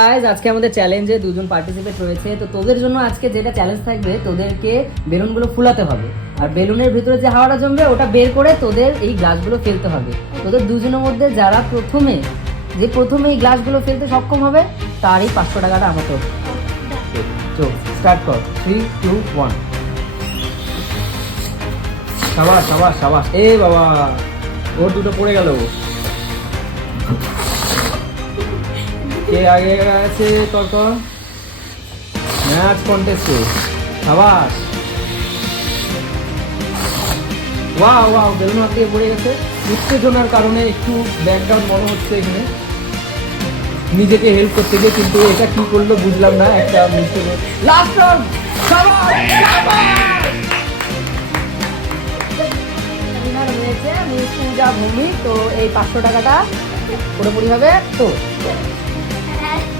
Guys আজকে আমাদের চ্যালেঞ্জে দুজন পার্টিসিপেট রয়েছে। তো তোদের জন্য আজকে যেটা চ্যালেঞ্জ থাকবে, তোদেরকে বেলুনগুলো ফুলাতে হবে আর বেলুনের ভিতরে যে হাওয়াটা জমবে ওটা বের করে তোদের এই গ্লাসগুলো ফেলতে হবে। তোদের দুজনের মধ্যে যারা প্রথমে এই গ্লাসগুলো ফেলতে সক্ষম হবে তারই 500 টাকাটা আমার তোর। চল স্টার্ট কর, 3 2 1। সাবাস সাবাস সাবাস। এ বাবা, ওর দুটো পড়ে গেল। কে আগে আছে তর্ক? ম্যাচ কন্টেস্টে। সাবাস। ওয়াও ওয়াও, বেলুন হাত দিয়ে পড়ে গেছে। উত্তেজনার কারণে একটু ব্যাকগ্রাউন্ড মনে হচ্ছে এখানে, নিজেকে হেল্প করতে গিয়ে, কিন্তু এটা কি করলো বুঝলাম না। একটা মিস্টেক। Last round. সাবাস সাবাস। উইনার হয়েছে মিস পূজা ভৌমিক। তো এই 500 টাকাটা পুরোপুরি হবে তো।